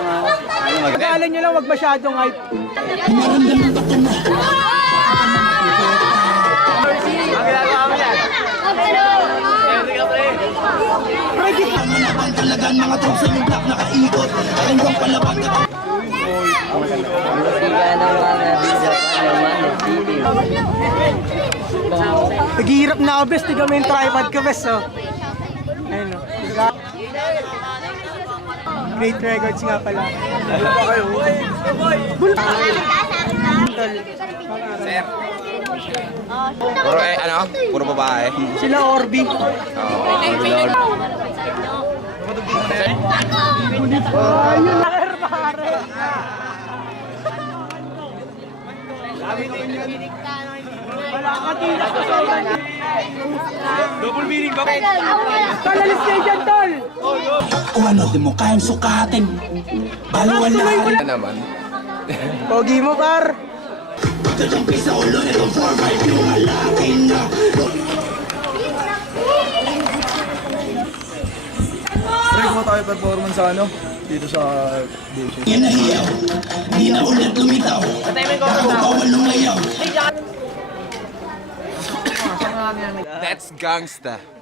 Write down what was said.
nga ako. Akala nyo lang, wag masyadong hype. Ang ginagawa mo yan? Ang talagang mga troops ng block nakaikot. Hanggang palabag na Naghihirap na ako, bes. Tiga mo yung tripod ko, bes, oh. Ayun, oh. Great records nga pala. Sir. Puro ano? Puro babae. Sila Orbi. Lord. Ayun na, pare. Wala ka tila sa sobrang. Double meaning ba? Tol, alis kayo dyan, tol. kung ano di mo kayang sukatin. Balwala Ano naman? Pogi mo, par. Tatampi sa ulo itong 4-5 yung alakin na. Break mo tayo performance sa ano? Dito sa Bullshit. Yan na hiyaw, di na ulit lumitaw. Ako bawal lumayaw. That's gangsta.